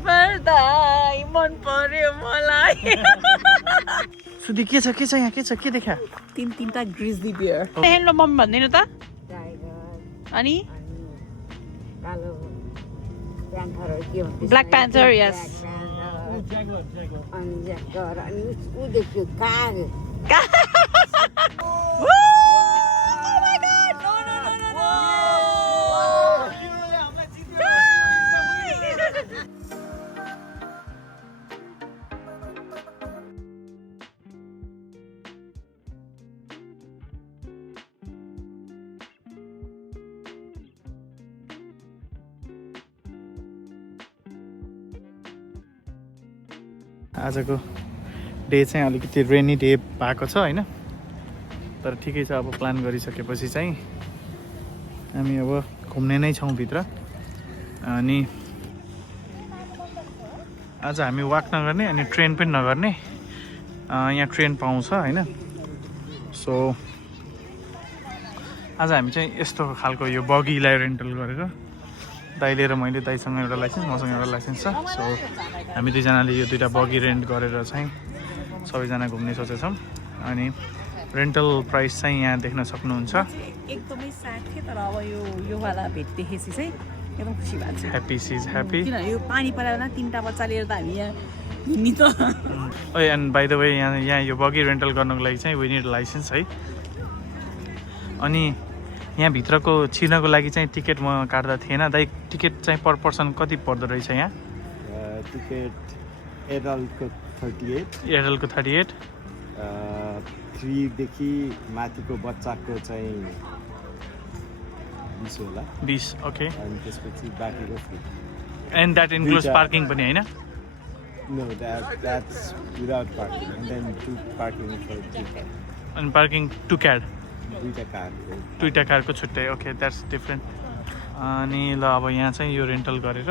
Driver दाइ मन पर्यो मलाई सुधी के छ यहाँ के देखा तीनटा ग्रिजली बियर हेलो मम्मी भन्दैन त अनि ब्ल्याक प्यान्थर यस आजको डे चाहिँ अलिकति रेनी डे भएको छ होइन तर ठिकै छ अब प्लान गरिसकेपछि चाहिँ हामी अब घुम्ने नै छौँ भित्र अनि आज हामी वाक नगर्ने अनि ट्रेन पनि नगर्ने यहाँ ट्रेन पाउँछ होइन सो आज हामी चाहिँ यस्तो खालको यो बगीलाई रेन्टल गरेर दाइले र मैले दाइसँग एउटा लाइसेन्स मसँग एउटा लाइसेन्स छ सो हामी दुईजनाले यो दुईवटा बगी रेन्ट गरेर चाहिँ सबैजना घुम्ने सोचेछौँ अनि रेन्टल प्राइस चाहिँ यहाँ देख्न सक्नुहुन्छ एकदमै स्याड थियो तर अब यो वाला भेट देखेपछि चाहिँ एकदम खुसी भएको छ ह्याप्पी सी इज ह्याप्पी किन यो पानी परेर तीनटा बच्चा लिएर त हामी यहाँ हिँड्ने त एन्ड बाई द वे यहाँ यो बगी रेन्टल गर्नको लागि चाहिँ वी निड लाइसेन्स है अनि यहाँ भित्रको छिर्नको लागि चाहिँ टिकट म काट्दा थिएन दाइ टिकट चाहिँ पर पर्सन कति पर्दो रहेछ यहाँ टिकट एडल्टको 38 एडल्टको 38 3 देखि माथिको बच्चाको चाहिँ 20 होला 20 ओके अनि त्यसपछि बाँकीको free and that includes parking पनि होइन no that's without parking and then to parking for अनि पार्किङ टु क्याड दुईटा कारको छुट्टै ओके द्याट्स डिफ्रेन्ट अनि ल अब यहाँ चाहिँ यो रेन्टल गरेर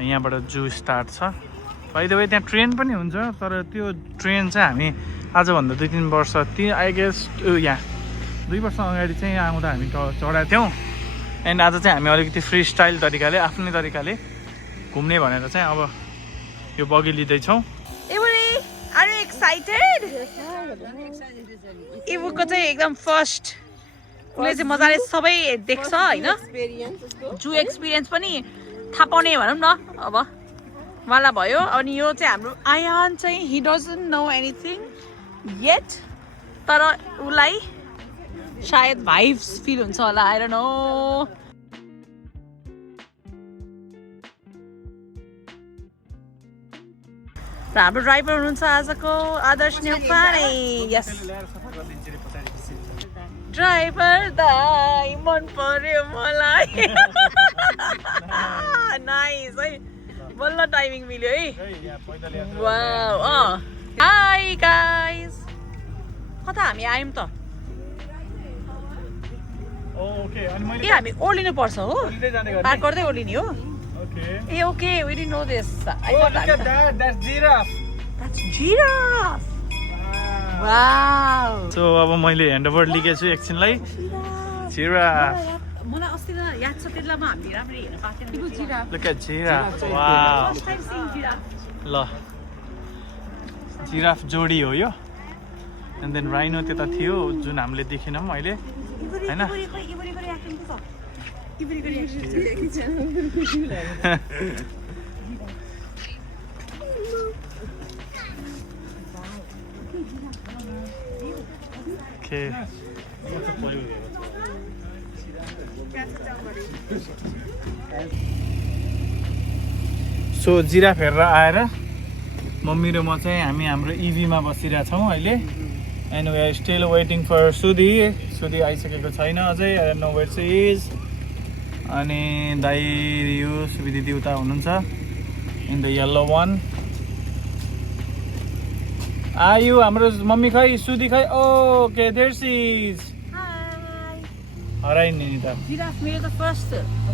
यहाँबाट जू स्टार्ट छ बाइ द वे त्यहाँ ट्रेन पनि हुन्छ तर त्यो ट्रेन चाहिँ हामी आजभन्दा 2-3 वर्ष आई गेस यहाँ 2 वर्ष अगाडि चाहिँ आउँदा हामी चढाएको थियौँ एन्ड आज चाहिँ हामी अलिकति फ्री स्टाइल तरिकाले आफ्नै तरिकाले घुम्ने भनेर चाहिँ अब यो बगी लिँदैछौँ Are you excited? इवुको चाहिँ एकदम फर्स्ट उसले चाहिँ मजाले सबै देख्छ होइन जू एक्सपिरियन्स पनि थाहा पाउने भनौँ न अब वाला भयो अनि यो चाहिँ हाम्रो आयान चाहिँ he doesn't know anything yet तर उसलाई सायद भाइब्स फिल हुन्छ होला आई डोन्ट नो हाम्रो ड्राइभर हुनुहुन्छ आजको आदर्श न्यौपाने यस ड्राइभर दाइ मन पर्यो मलाई नाइस है बल्ल टाइमिङ मिल्यो है वाउ हाई गाइस कता हामी आयौँ त ए हामी ओर्लिनु पर्छ हो पार्क गर्दै ओर्लिने हो Hey, okay, we didn't know this. Look at that, that's giraffe. That's giraffe. Wow. So अब मैले ह्यान्डओभर लिएको छु एकछिनलाई जिराफ मलाई अस्ति त याद छ त्यसलामा हामी राम्ररी हेर्न पाएको थिएन giraffe Look at giraffe. Wow. First time seeing giraffe. ल जिराफ जोडी हो यो एन्ड देन राइनो त्यता थियो जुन हामीले देखेनौँ अहिले हैन Okay. सो जिराफ हेरेर आएर मम्मी र म चाहिँ हामी हाम्रो इभीमा बसिरहेछौँ अहिले and we are still waiting for Sudhi आइसकेको छैन अझै I don't know where she is अनि दाइ यो सुभी दिदी उता हुनुहुन्छ इन द येल्लो वान आयु हाम्रो मम्मी खै सुधी खै ओके देयर शी इज हराइ नि त जिराफ मेरो त फर्स्ट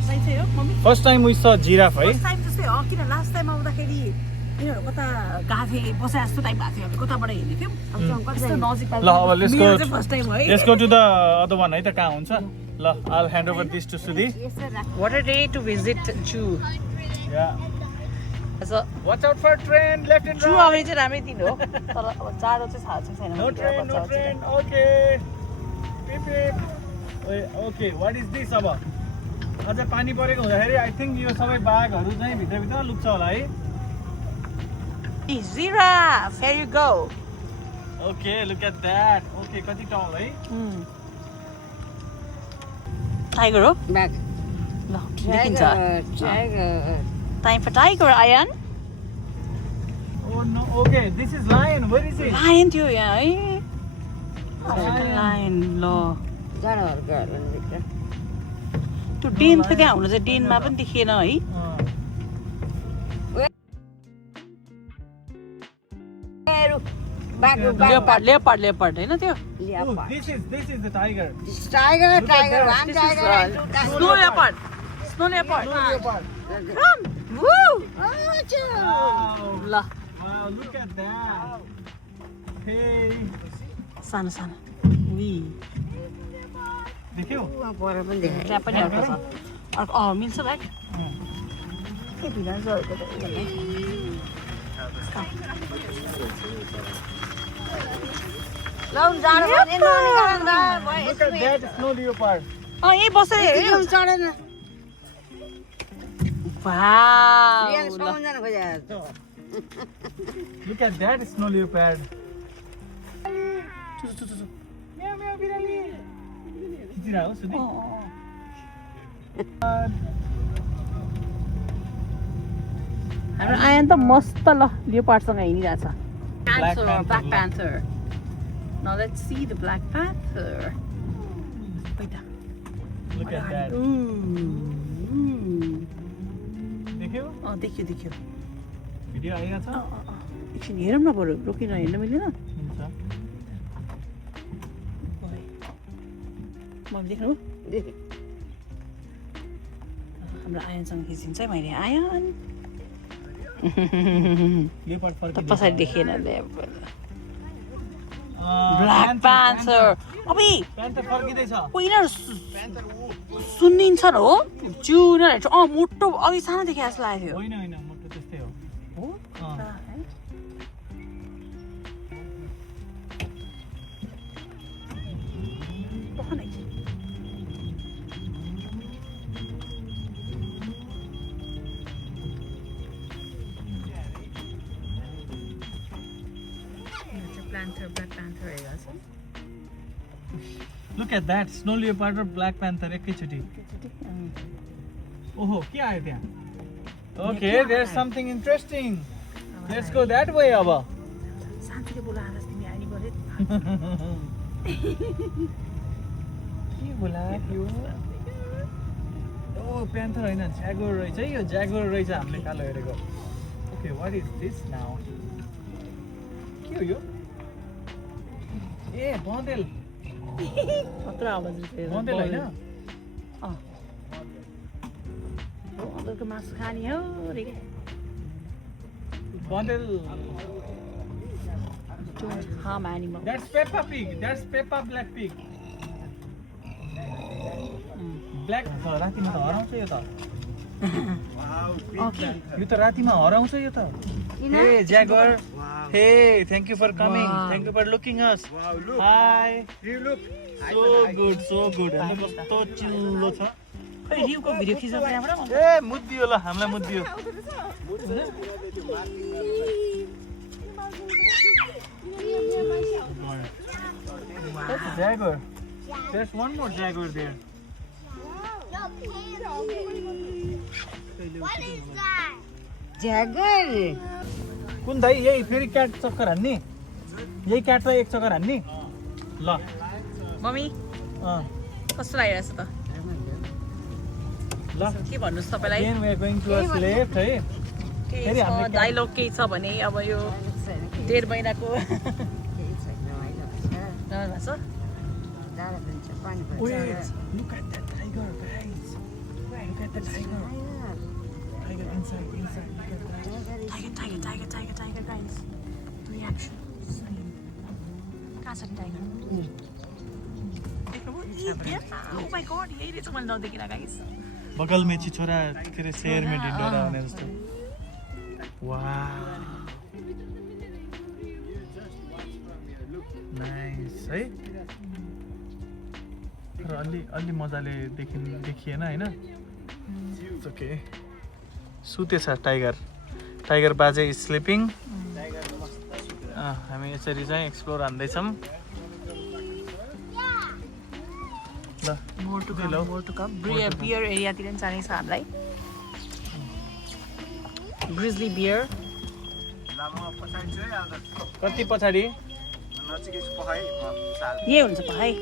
चाहिँ हो मम्मी फर्स्ट टाइम वी स जिराफ है फर्स्ट टाइम जस्तै हो किन लास्ट टाइम आउँदाखेरि यिनीहरू कता गाथे बसे जस्तो टाइप भएको थियो कताबाट हेर्दै थियौँ कस्तो नजिक ल अब लेट्स फर्स्ट टाइम है let's go to the other one है त कहाँ हुन्छ ल I'll hand over this to Sudhi. What a day to visit zoo. Yeah. Watch out for train, left and zoo right. आउने चाहिँ राम्रै दिन हो तर अब जाडो चाहिँ थाहा छैन No train, no train. Okay. Beep beep. Okay, what is this अब? अझै पानी परेको हुँदाखेरि I think यो सबै बाघहरू चाहिँ भित्र लुक्छ होला है. Giraffe, here you go. Okay, look at that. Okay, कति tall है? Tiger हो? Back. ल देखिन्छ. Tiger. Time for tiger, Ayan. Oh no, okay, this is lion. Where is it? Lion थियो यहाँ है. African lion ल. जनावरको भित्र त्यो डेन थियो त्यहाँ हुनु चाहिँ डेनमा पनि देखिएन है. लेपर्ड हैन त्यो? Oh, this is the tiger. Tiger, one tiger. Snow leopard. Snow leopard. Leopard. Come. Woo! Wow. ल Wow, look at that. Hey. सानो सानो. वी. देख्यौ? पर पनि देखेँ त्यहाँ पनि अर्को छ. अर्को मिल्छ ब्याग? के भित्र जर्को त लौ जाडो भने ननिकाल्नु Look at that snow leopard. यही बसेर हेर्यो. चढेन वाउ. सम्झना खोजेको Look at that snow leopard. Meow meow बिराली. खिचिरा हो सुधि. हाम्रो आयन त मस्त ल लियोपार्डसँग हिँडिरहेछ. Black Panther. Now let's see the Black Panther. Look at that. देख्यौ? देखियो. भिडियो आइरहेछ? एकछिन हेरौँ न बरु रोकिन हेर्न मिलेन? हुन्छ. म देख्नु? हाम्रो आयनसँग खिचिन्छ है मैले. आयन लेपर्ड त फर्किँदैछ. पछाडि देखिएन Black ब्ल्याक प्यान्थर. अबे प्यान्थर फर्किँदैछ. यिनीहरू सुनिन्छन् हो जू यिनीहरू मोटो अघि सानोदेखि जस्तो लागेको थियो. होइन म त त्यस्तै हो. हो? Black Panther Look at that snow leopard or black panther एकैचोटि. ओहो के आयो त्यहाँ? Okay, there's something interesting. Let's go that way अब. शान्तिले बोलाएर तिमी आइनी गरे. के बोलायो? ओ प्यान्थर हैन ज्यागुर रहेछ है यो ज्यागुर रहेछ हामीले कालो हेरेको. Okay, what is this now? के हो यो? ए बँदेल. कत्रो आवाज उठ्यो. बँदेल हैन? बँदेलको मासु खाने हो रे. बँदेल. Harm animal. That's Peppa Pig. That's Peppa Black Pig. Black रातिमा त हराउँछ यो त. Okay. यो त रातिमा हराउँछ यो त. Hey Jaguar. Hey, thank you for coming. Thank you for looking us. Wow, look. Hi. You look. So good. हाम्रो कस्तो चिल्लो छ. खै रिउको भिडियो खिच्छ त्यहाँबाट. ए मुद्दियो ल हामीलाई मुद्दियो. That's a jaguar. There's one more jaguar there. What is that? ज्यागर कुन दाइ यही फेरि क्याट चक्कर हान्ने? यही क्याटलाई एक चक्कर हान्ने? ल. मम्मी कस्तो लागिरहेछ त? ल. के भन्नुस् तपाईलाई? Then we are going towards left है. फेरि हामीले डायलग केही छ भने अब यो 1.5 महिनाको रहन छ. Wait, look at that tiger, guys. Look at the tiger. Tiger inside. Look at that. Tiger guys. Reaction. कहाँ छ टाइगर? Oh my god, यही रहेछ मैले नदेखिन गाइस. बगल में छोरा के रे शेर में ढिंडोरा होने जस्तो. वाउ नाइस है तर अलि मजाले देखिएन होइन ओके सुतेछ टाइगर बाजे स्लिपिङ हामी यसरी चाहिँ एक्सप्लोर हान्दैछौँ ल मोर टु कम बियर एरियातिर पनि जाने छ हामीलाई ग्रिजली बियर कति पछाडि यही हुन्छ पखाइ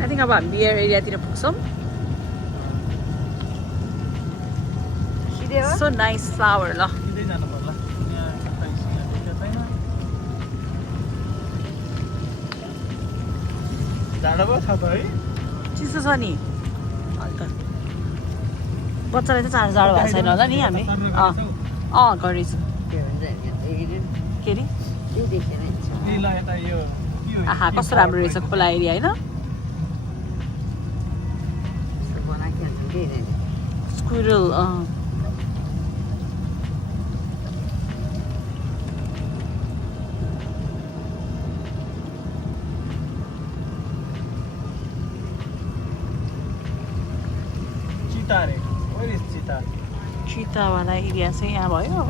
आई थिङ्क अब हामी बियर एरियातिर पुग्छौँ सो नाइस फ्लावर ल सिधै जानु पर्ला यहाँ देखेको छैन जाडो पो छ त है चिसो छ नि हल्का बच्चालाई चाहिँ चाँडो जाडो भएको छैन होला नि हामी गरेछ के अरे ल यता यो आहा कस्तो राम्रो रहेछ खोला एरिया होइन स्क्विरल चिता रे वेयर इज चिता चितावाला एरिया चाहिँ यहाँ भयो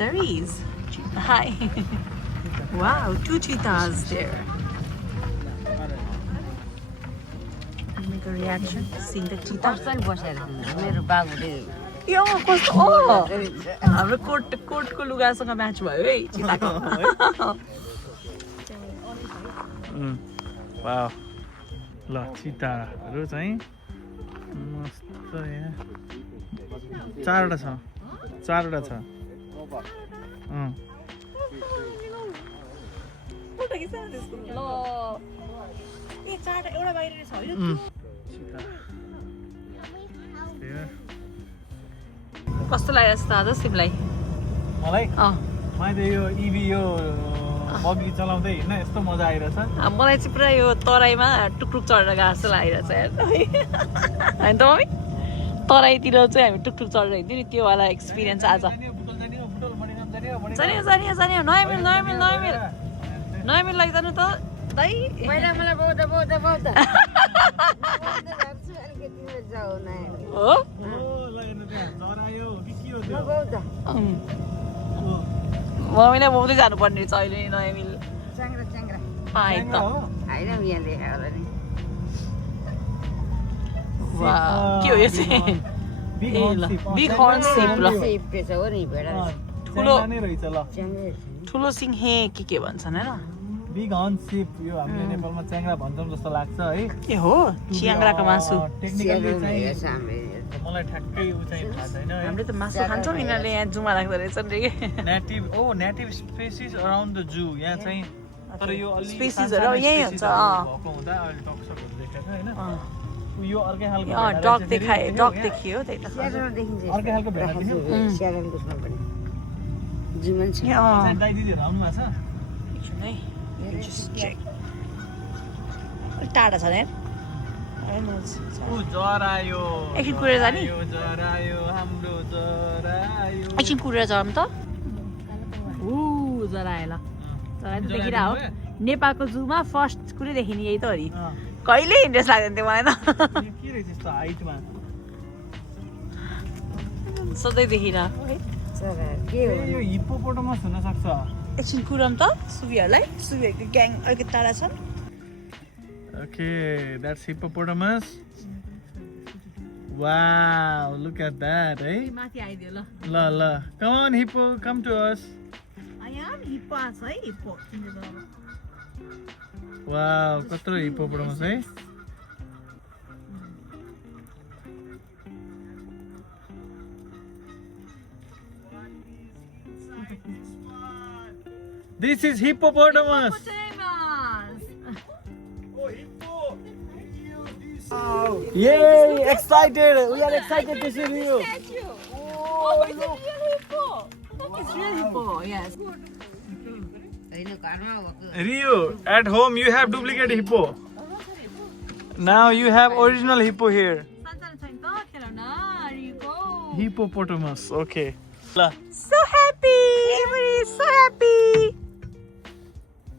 There is. Hi. Wow, 2 cheetahs there. Make a reaction seeing the cheetah. मेरो बाबुले यो कस्तो हाम्रो कोटको लुगासँग म्याच भयो है चिताको वाउ ल चिताहरू चाहिँ मस्त यहाँ चारवटा छ कस्तो लागेको छ दादा सिमलाई मलाई मैले यो इभी यो बगी चलाउँदै हिँड्न यस्तो मजा आइरहेछ मलाई चाहिँ पुरा यो तराईमा टुकटुक चढेर गएको जस्तो लागिरहेछ होइन त मम्मी तराईतिर चाहिँ हामी टुकटुक चढेर हिँड्थ्यौँ नि त्यो वाला एक्सपिरियन्स आज जाने नयाँ मिल लैजानु त दाइ पहिला मलाई बौद्ध हो मम्मीलाई बोक्दै जानुपर्ने रहेछ अहिले नयाँ मिल पाएँ त के हो यो चाहिँ बिग हर्न सिप ल ठुलो सिंहे के भन्छन् होइन बिग हर्न सिप यो हामीले नेपालमा च्याङ्ग्रा भन्छौँ जस्तो लाग्छ है ए हो च्याङ्ग्राको मासु टेक्निकली चाहिँ मलाई ठ्याक्कै उ चाहिँ थाहा छैन हामीले त मासु खान्छौँ यिनीहरूले यहाँ जुमा राख्दो रहेछन् रे native species around the zoo यहाँ चाहिँ तर यो अलि स्पेसिसहरु यही हुन्छ भएको हुँदा अहिले डक्सरहरू देखेको छ हैन यो अर्कै खालको डग देखियो त्यही त अर्कै खालको भेडा देखियो जुमन छ दाइ दिदीहरु आउनु भएको छ टाढा छ नि जरायो एकछिन कुरेर जाने जरायो हाम्रो जरायो एकछिन कुरेर जाऊँ त जरा आयो ल जरा त देखिरहेको हो नेपालको जूमा फर्स्ट कुरै देखिने यही त हो नि कहिले इन्ट्रेस्ट लाग्दैन थियो मलाई त के रहेछ यस्तो हाइटमा सधैँ देखिरहेको है यो हिप्पोपोटामस हुन सक्छ एकछिन कुरम त सुबीहरूको ग्याङ अलिकति टाढा छन् Okay, that's hippopotamus. Wow, look at that, eh? माथि आइदियो ल La. Come on, hippo, come to us. यहाँ हिप्पो आछ है हिप्पो Wow, कत्रो hippopotamus, eh? This is hippopotamus. Yay! Excited! We are excited to see you. Oh, it's a real hippo. It's real hippo, yes. होइन घरमा भएको Rio, at home you have duplicate hippo. Now you have original hippo here. Hippopotamus. Okay. La. So happy! Emily is so happy!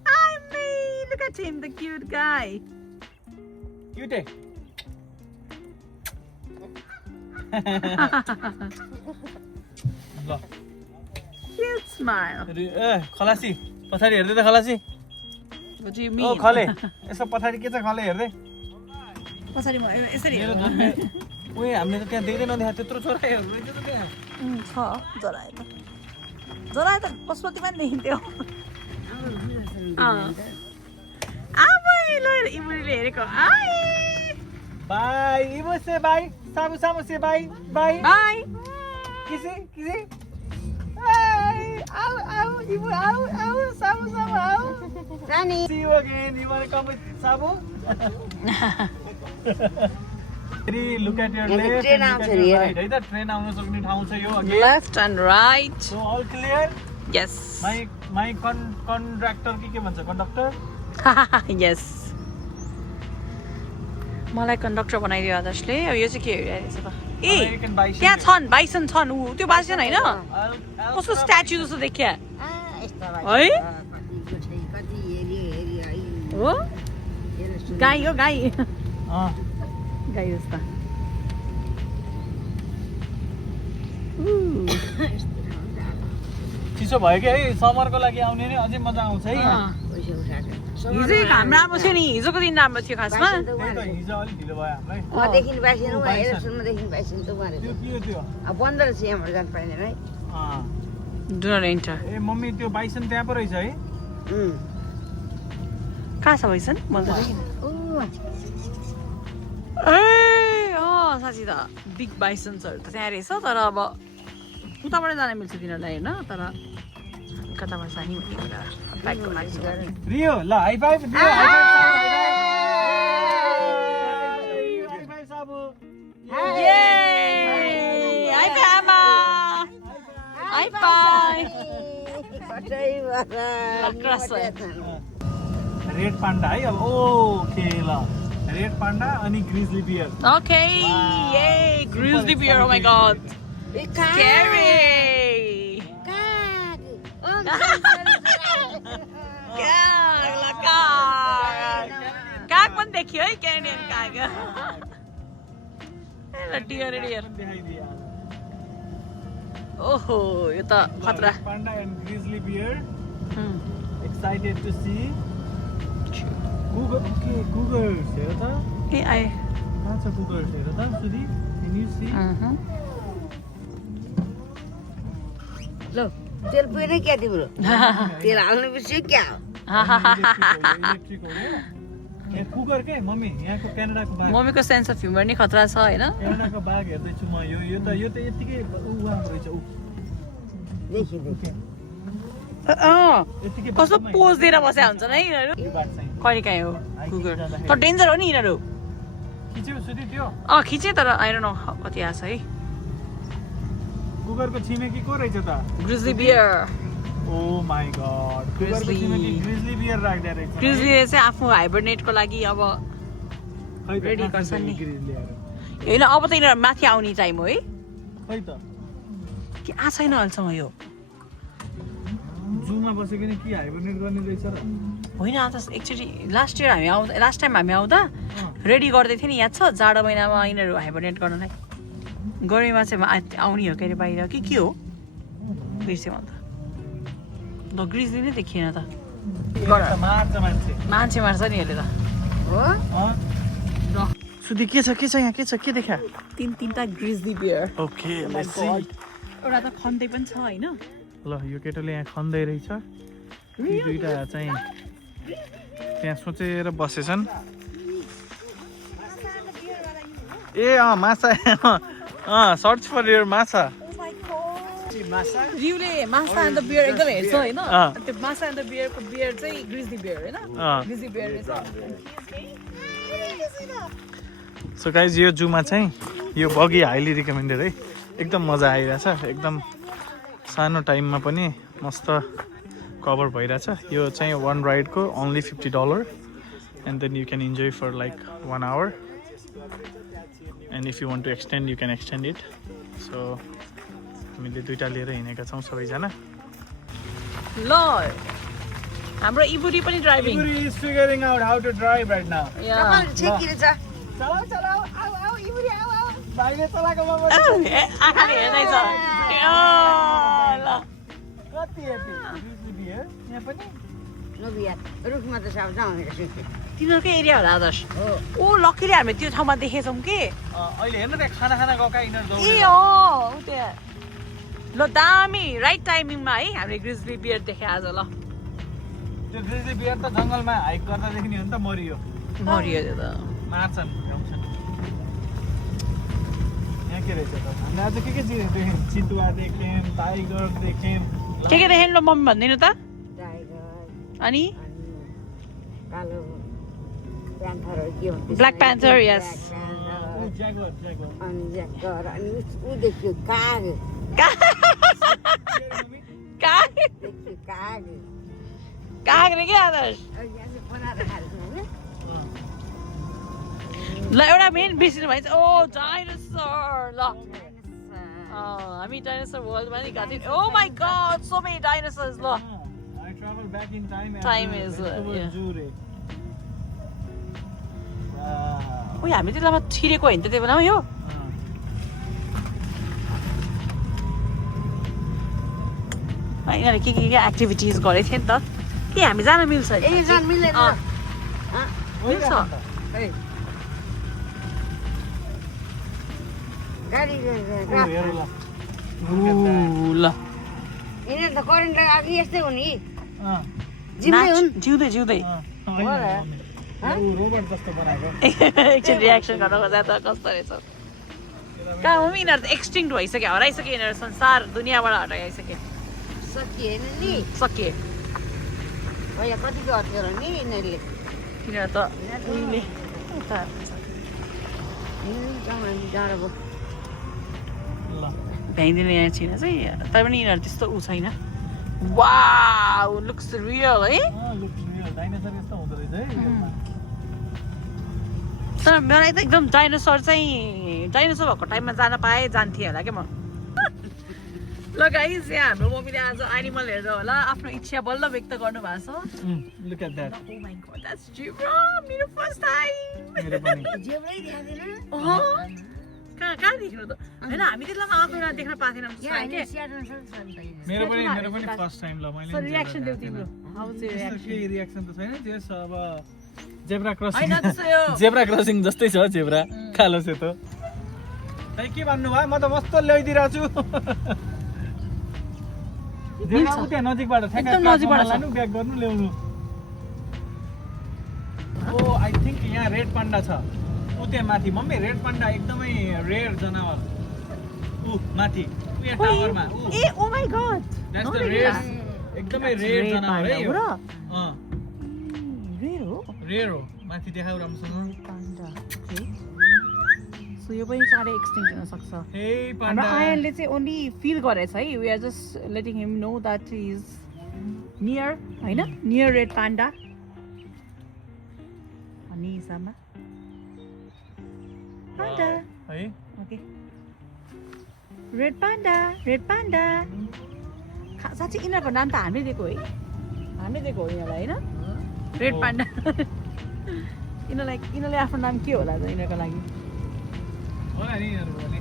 I'm me! Look at him, the cute guy. Cute. ल Cute smile. ए खलासी पछाडि हेर्दै त खलासी What do you oh mean? खले यसो पछाडि के छ खले हेर्दै पछाडि म यसरी मेरो दुधले ओए हामीले त त्यहाँ देख्दैन देखा त्यत्रो चोराइहरू रहेछ त त्यहाँ छ जराए त पशुपतिमा नि देखिन्थ्यो ल इमुरीले हेरेको आए बाई इबो से बाई साबु साबु से बाई बाई बाई किसी किसी बाई आउ आउ इबो आउ आउ साबु साबु आउ रानी See you again. You want to come with Sabu? Look at your left train and look आउँछ at नि your हेर। right. है त ट्रेन आउन सक्ने ठाउँ छ यो again. Left and right So all clear? Yes My conductor के भन्छ conductor? यस मलाई कन्डक्टर बनाइदियो आदर्शले अब यो चाहिँ के हेरिरहेको छ त ए American bison. त्यहाँ छन् बाइसन छन् ऊ त्यो बाइसन होइन I'll कस्तो स्ट्याचु जस्तो देखिया यस्ता है कति हेरियो है हो गाई हो गाई अँ गाई जस्तो चिसो भयो कि है समरको लागि आउने नि अझै मजा आउँछ है यहाँ। पैसा उठाएको हिजो घाम राम्रो थियो नि हिजोको दिन राम्रो थियो खासमा त्यही त हिजो अलिक ढिलो भयो हामीलाई उहाँदेखि बाइसेन ऊ उहाँ बाइसन। एलेक्सनमादेखि बाइसेन त उहाँहरू त्यो के हो त्यो अब बन्द रहेछ यहाँबाट जानु पाइँदैन है अँ डु नट एन्टर ए मम्मी त्यो बाइसन त्यहाँ पो रहेछ है कहाँ छ बाइसन मैले त देखिनँ ए अँ साँच्ची त बिग बाइसन्सहरू त त्यहाँ रहेछ तर अब उताबाट जान मिल्छ तिनीहरूलाई होइन तर कताबाट जाने भन्ने कुरा प्याक गर्नु रियो ल हाई फाइभ दियो हाई फाइभ साबु हाई फाइ आमा हाई फाइ रेड पान्डा है अब ओके ल रेड पान्डा अनि grizzly bear okay yeah grizzly bear oh my god scary काग पनि देखियो है क्यानेडियन काग डियर डियर देखाइदियो ओहो यो त खतरा panda and grizzly bear excited to see cougar okay cougars हेर त ए आए कहाँ छ कुगर्स हेर त सुधी क्यान यु सी ल तेल पुगेन क्या तिम्रो तेल हाल्नु बिर्स्यो क्या हो इलेक्ट्रिक हो यहाँ कुगर के मम्मी यहाँको क्यानाडाको बाघ मम्मीको सेन्स अफ ह्युमर नि खतरा छ होइन क्यानाडाको बाघ हेर्दैछु म यो त यतिकै उहाँ रहेछ ऊ देखि यतिकै कस्तो पोज दिएर बसेका हुन्छ नि यिनीहरू यो बाघ चाहिँ कहिले काहीँ हो कुकुर तर डेन्जर हो नि यिनीहरू खिच्यो सुधी त्यो खिचेँ तर आएर न कति आएको छ है कुगरको छिमेकी को रहेछ त grizzly bear oh my God कुगरको Grizzly. छिमेकी ग्रिजली बियर राख्दै रहेछ ग्रिजलीले चाहिँ आफ्नो हाइबरनेटको लागि अब खै त ready कहाँ गर्छ छ नि। ग्रिजलीहरू होइन अब त यिनीहरू माथि आउने टाइम हो है खै त कि आएको छैन अहिलेसम्म यो जुमा बसेको नि के हाइबरनेट गर्ने रहेछ र होइन आज एकचोटि लास्ट टाइम हामी आउँदा रेडी गर्दै थियो नि याद छ जाडो महिनामा यिनीहरू हाइबरनेट गर्नलाई गर्मीमा चाहिँ आउने हो के अरे बाहिर के हो बिर्सेँ अन्त ल ग्रिजली नै देखिएन त मार्छ मान्छे मान्छे मार्छ नि यसले त हो ल सुधी के छ यहाँ के छ के देखा तिनवटा grizzly bear okay let's see एउटा त खन्दै पनि छ होइन ल यो केटाले यहाँ खन्दै रहेछ यी दुईटा चाहिँ त्यहाँ सोचेर बसेछन् ए माछा सर्च फर योर माछा रिउले माछा एन्ड द बियर एकदम हेर्छ होइन अँ। त्यो माछा एन्ड द बियरको बियर चाहिँ ग्रिजली बियर होइन ग्रिजली बियर रहेछ सो गाइज यो जूमा चाहिँ यो बगी हाइली रिकमेन्डेड है एकदम मजा आइरहेछ एकदम सानो टाइममा पनि मस्त कभर भइरहेछ यो चाहिँ one ride को only $50 and then you can enjoy for like 1 hour and if you want to extend you can extend it so हामीले दुईटा लिएर हिँडेका छौं सबैजना ल हाम्रो इबुरी पनि driving Iburi is figuring out how to drive right now छेकिरे छ चलाऊ चलाऊ आऊ आऊ इबुरी आऊ आऊ भाइले चलाएको म आँखाले हेर्दै छ ल कति हेपी बिजुली हो यहाँ पनि नबिया रुखमा त सब जाउँ तिनीहरूकै एरिया होला आदर्श ओ लकीले हामीले त्यो ठाउँमा देखेछौँ कि अहिले हेर्नु न खाना खाना गएका यिनीहरू ए दौडेर हो त्यहाँ ल दामी राइट टाइमिङमा है हामीले ग्रिजली बियर देखे आज ल त्यो ग्रिजली बियर त जङ्गलमा हाइक गर्दा देख्ने हो नि त मरियो मरियो त्यो त मार्छन् भ्याउँछन् यहाँ के रहेछ त हामीले आज के देख्यौँ चितुवा देख्यौँ टाइगर देख्यौँ के देखेन ल मम्मी भन्दिनु त टाइगर अनि कालो प्यान्थरहरू के भन्छ ब्ल्याक प्यान्थर यस ज्यागुआर ज्यागुआर अनि ज्याकर अनि ऊ देख्यो काग काग देख्यो काग काग रे के आदर्श यहाँ बनाएर खाएको होइन ल एउटा मेन बिर्सिनु भएछ ओ डाइनोसर ल हामी डाइनोसर वर्ल्डमा नि गएको थियौँ ओ माई गॉड सो मेनी डाइनोसर्स ल I travel back in time Time is, yeah. Jure. ओ हामी त्यसलाई छिरेको होइन त त्यो बेलामा यो यिनीहरूले के एक्टिभिटिज गरेको थियो नि त के हामी जान मिल्छ ए जान मिलेन मिल्छ गाडी ल यिनीहरू त करेन्ट लगाएको यस्तै हो नि जिम्मै हुन् जिउँदै जिउँदै रोबोट जस्तो बनाएको एकछिन रियाक्सन गर्न खोज्दा त कस्तो रहेछ कहाँ हो यिनीहरू त एक्सटिङ्क्ट भइसक्यो हराइसक्यो यिनीहरू संसार दुनियाँबाट हटाइसक्यो सकिएन नि सकिए पहिला कतिको हट्यो र नि यिनीहरूले किनभने त उहिले डाँडो भयो ल भ्याइदिने यहाँ छैन चाहिँ तर पनि यिनीहरू त्यस्तो ऊ छैन वाउ लुक्स रियल है डाइनोसर यस्तो हुँदो रहेछ है तर मलाई त एकदम डाइनोसर चाहिँ डाइनोसर भएको टाइममा जान पाएँ जान्थेँ होला क्या म ल गाइस यहाँ हाम्रो मम्मीले आज एनिमल हेरेर होला आफ्नो इच्छा बल्ल व्यक्त गर्नु भएको छ look at that Oh my god, that's zebra! मेरो फर्स्ट टाइम मेरो पनि जेब्रै देखाउँदैन कहाँ देख्नु त होइन हामी त्यसलाई आफूलाई देख्न पाएको थिएनौँ के मेरो पनि फर्स्ट टाइम ल मैले रियाक्सन देऊ तिम्रो हाउ इज योर रियाक्सन केही रियाक्सन त छैन त्यस अब जेब्रा क्रसिङ होइन त्यसो यो जेब्रा क्रसिङ जस्तै छ जेब्रा कालो सेतो खै के भन्नु भयो म त मस्तो ल्याइदिरहेको छु जेब्रा उ त्यहाँ नजिकबाट एकदम नजिकबाट लानु ब्याक गर्नु ल्याउनु ओ आई थिंक यहाँ रेड पान्डा छ उ त्यहाँ माथि मम्मी रेड पान्डा एकदमै रेयर जनावर उ माथि उ यहाँ टावरमा उ ए oh my God that's the rare एकदमै रेयर जनावर है यो रेयर हो माथि देखाउ राम्रोसँग सो यो पनि चाँडै एक्सटिङ्क्ट हुन सक्छ हे हाम्रो पान्डा आयनले चाहिँ ओन्ली फिल गरेछ है we are just letting him know that is near होइन नियर रेड पान्डा अनि हिसाबमा पान्डा है ओके रेड पान्डा साँच्चै यिनीहरूको नाम त हामीले दिएको है हामीले दिएको हो यिनीहरूलाई होइन रेड पान्डा यिनीहरूले आफ्नो नाम के होला त यिनीहरूको लागि होला नि यिनीहरू भने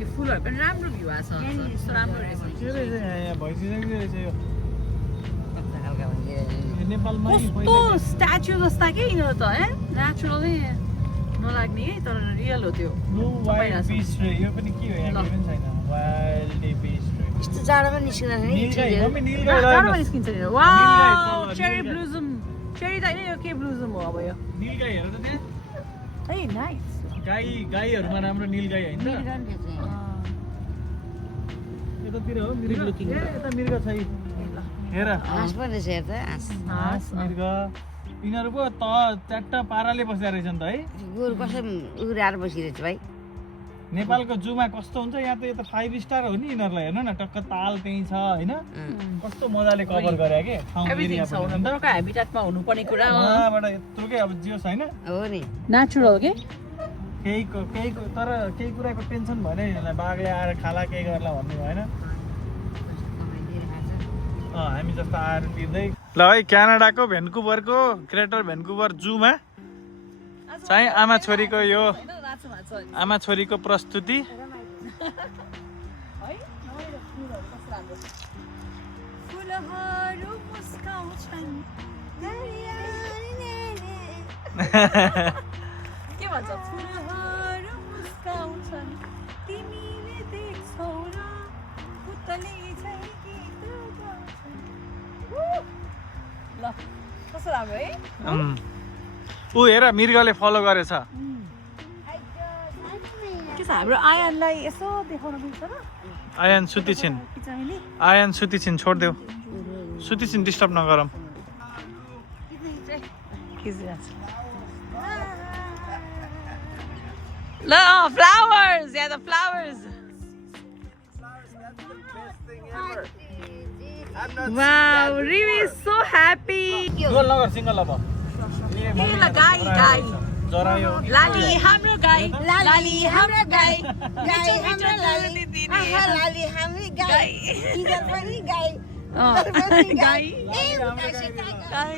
यो फुलहरू पनि राम्रो भ्यू आएको छ कस्तो राम्रो रहेछ के रहेछ यहाँ भइसक्यो रहेछ यो हल्का भनिदिएर यो नेपालमै कस्तो स्ट्याचु जस्ता के यिनीहरू त है नेचुरलै नलाग्ने है तर रियल हो त्यो ब्लू वाइल्ड बीच रे यो पनि के हो यहाँ केही पनि छैन वाइल्ड बीच रे यस्तो जाडोमा निस्किँदा नीलगाई मम्मी नीलगाई जाडोमा ल निस्किन्छ नि नीलगाई वाउ तल, चेरी नीलगाई। ब्लुजम चेरी त होइन यो के ब्लुजम हो अब यो नीलगाई हेर त त्यहाँ है नाइस गाईहरूमा राम्रो नीलगाई होइन त यतातिर हो मृग looking. ए यता मृग छ है हेर हाँस पनि रहेछ हेर त हाँस मृग यिनीहरू पो त च्याट्ट पाराले बसेर रहेछ नि त है गोरु कसै उग्राएर बसिरहेछ भाइ नेपालको जूमा कस्तो हुन्छ यहाँ त यो त 5 स्टार हो नि यिनीहरूलाई हेर्नु न टक्क ताल त्यही छ हैन कस्तो मजाले कभर गरे के ठाउँ एरिया पनि उनीहरूको ह्याबिटेटमा हुनुपर्ने कुरा हो वहाँबाट यत्रोकै अब जियो छैन हो नि नेचुरल के केही तर केही कुराको टेन्सन भएन यिनीहरूलाई बाघले आएर खाला केही गर्ला भन्ने भएन हामी जस्तो आएर तिर्दै ल है क्यानाडाको भ्यान्कुभरको ग्रेटर भ्यान्कुभर जूमा चाहिँ आमा छोरीको यो आमा छोरीको प्रस्तुति के भन्छ फुलहरू मुस्काउँछन् तिमीले देख्छौ र पुतली चाहिँ गीत गाउँछन् ल कस्तो राम्रो है ऊ हेर मृगले फलो गरेछ के छ हाम्रो आयानलाई यसो देखाउन मिल्छ र आयान सुती छिन् आयान सुती छिन् छोडिदेऊ सुती छिन् डिस्टर्ब नगरौँ ल flowers yeah the flowers wow Rimi is so happy goal नगर सिंगल अब गाई गाई जरायो लाली हाम्रो गाई लाली हाम्रो गाई गाई हाम्रो लाली लाली हामी गाई इधर पनि गाई गाई गाई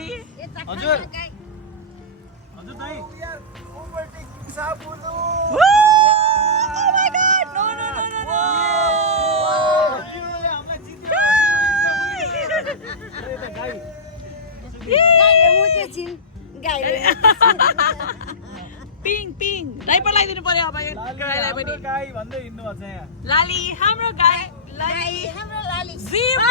हजुर हजुर दाइ Oh my god! No, no, no, no, no! Ping ping diaper लगाइदिनु पर्यो अब यो गाईलाई पनि गाई भन्दै हिँड्नु भएको छ यहाँ लाली हाम्रो गाई गाई हाम्रो लाली जिब्रा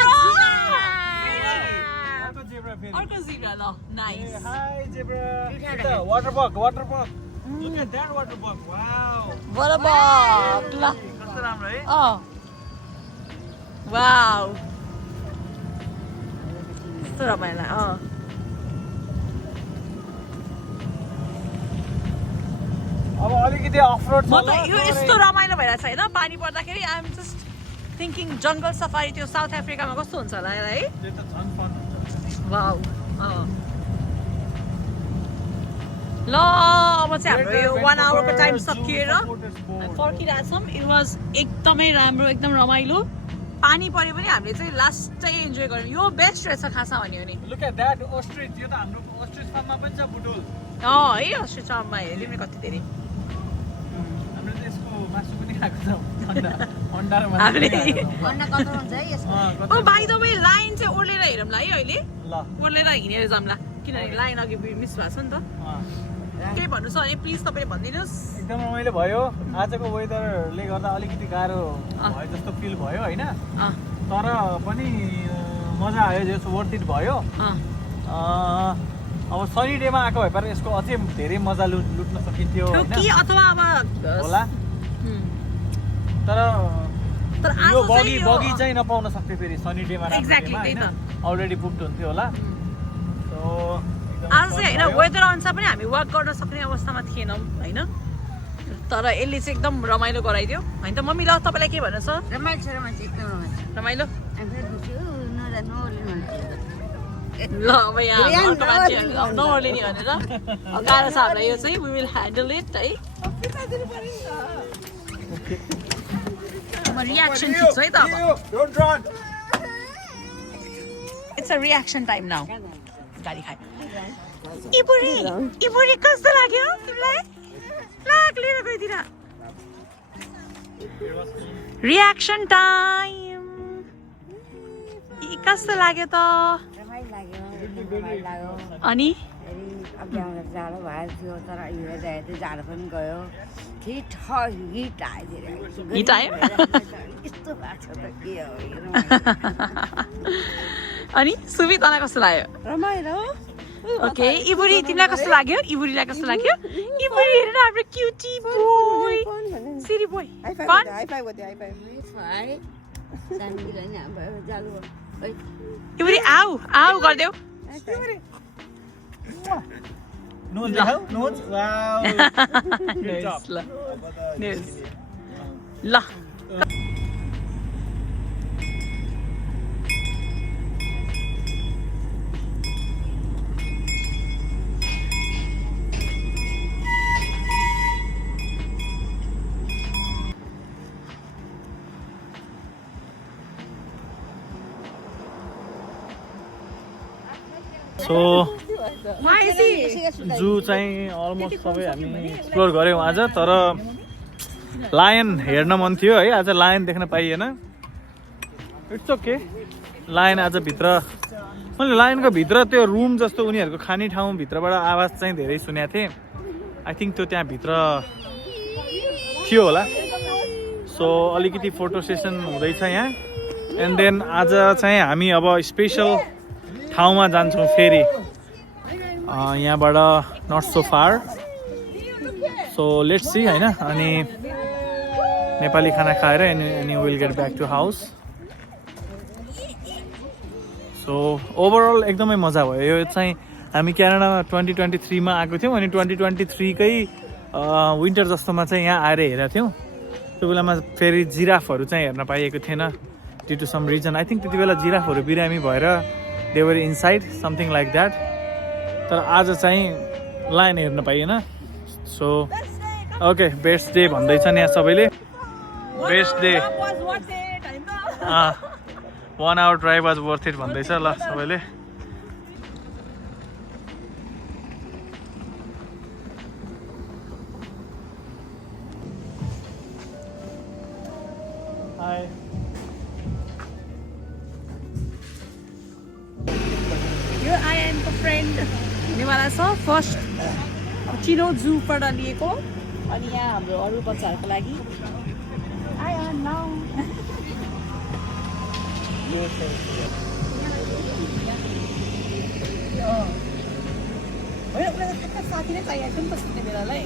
अर्को जेब्रा फेरि अर्को जिब्रा ल nice high zebra water bug Look at that water bug. Wow. What about ल कस्तो राम्रो है वाउ कस्तो रमाइलो अब अलिकति अफ रोड म त यो यस्तो रमाइलो भइरहेछ हैन पानी पर्दाखेरि आई एम जस्ट थिङ्किङ जङ्गल सफारी त्यो साउथ अफ्रिकामा कस्तो हुन्छ होला है त्यो त झन् फन हुन्छ वाउ ल अब चाहिँ हाम्रो यो 1 आवरको टाइम सकिएर फर्किरहेछौँ इट वाज एकदमै राम्रो एकदम रमाइलो पानी पऱ्यो पनि हामीले चाहिँ लास्ट चाहिँ इन्जोय गऱ्यौँ यो बेस्ट रहेछ खासा भन्यो भने लुक एट दैट ओस्ट्रिच यो त हाम्रो ओस्ट्रिच फार्ममा पनि छ बुटुल है अस्ति चम्मा हेऱ्यौँ नि कति धेरै हामीले त यसको मासु पनि खाएको छ अन्डा र मासु हामीले अन्डा कस्तो हुन्छ है यसको ओ बाइ द वे लाइन चाहिँ ओर्लेर हेरौँला है अहिले ल ओर्लेर हिँडेर जाउँला किनभने लाइन अघि मिस भएको छ नि त केही भन्नु छ भने प्लिज तपाईँले भनिदिनुहोस् एकदम रमाइलो भयो आजको वेदरले गर्दा अलिकति गाह्रो भयो जस्तो फिल भयो होइन तर पनि मजा आयो जस्तो वर्थ इट भयो अब सनी डेमा आएको भए पर यसको अझै धेरै मजा लुट्न सकिन्थ्यो कि अथवा अब होला तर यो बगी चाहिँ नपाउन सक्थ्यो फेरि सनी डेमा अलरेडी बुक्ड हुन्थ्यो होला आज चाहिँ होइन वेदर अनुसार पनि हामी वर्क गर्न सक्ने अवस्थामा थिएनौँ होइन तर यसले चाहिँ एकदम रमाइलो गराइदियो होइन त मम्मी ल तपाईँलाई के भन्नु छ रमाइलो एकदम रमाइलो ल अब यहाँ अर्को मान्छे नओर्लिने भनेर गाह्रो छ हामीलाई यो चाहिँ वी विल ह्यान्डल इट है रियाक्सन खिच्छु है त अब it's a reaction time now गाडी खायो इबुरी कस्तो लाग्यो तिमीलाई लाग लिएर गइदिन रियाक्सन टाइम कस्तो लाग्यो त अनि जाडो भएको थियो तर हिँड्दा जाडो पनि गयो हिट आयो यस्तो भएको छ त के हो अनि सुबी तँलाई कस्तो लाग्यो रमाइलो ओके इबुरी तिमीलाई कस्तो लाग्यो इबुरीलाई कस्तो लाग्यो इबुरी हेर न हाम्रो क्युटी बोय सिरी बोय फन इबुरी आऊ गर्देऊ नोज देखाऊ नोज वाउ ल सो जू चाहिँ अलमोस्ट सबै हामी एक्सप्लोर गऱ्यौँ आज तर लायन हेर्न मन थियो है आज लायन देख्न पाइएन इट्स ओके लायन आज भित्र मैले लायनको भित्र त्यो रुम जस्तो उनीहरूको खाने ठाउँ भित्रबाट आवाज चाहिँ धेरै सुनेको थिएँ आई थिङ्क त्यो त्यहाँभित्र थियो होला सो अलिकति फोटो सेसन हुँदैछ यहाँ एन्ड देन आज चाहिँ हामी अब स्पेसल ठाउँमा जान्छौँ फेरि यहाँबाट not so far so let's see होइन अनि नेपाली खाना खाएर अनि will get back to house so overall एकदमै मजा भयो यो चाहिँ हामी क्यानाडामा 2023 मा आएको थियौँ अनि 2023 कै विन्टर जस्तोमा चाहिँ यहाँ आएर हेरेको थियौँ त्यो बेलामा फेरि जिराफहरू चाहिँ हेर्न पाइएको थिएन due to some reason I think त्यति बेला जिराफहरू बिरामी भएर they were inside something like that तर आज चाहिँ लायन हेर्न पाइएन सो ओके बेस्ट डे भन्दैछन् यहाँ सबैले best day 1 hour drive was worth it भन्दैछ ल सबैले हाई यो आयानको फ्रेन्ड हुनेवाला छ फर्स्ट चिनो जूबाट लिएको अनि यहाँ हाम्रो अरू बच्चाहरूको लागि आयान नाउ साथी नै चाहिएको नि त सुत्ने बेलालाई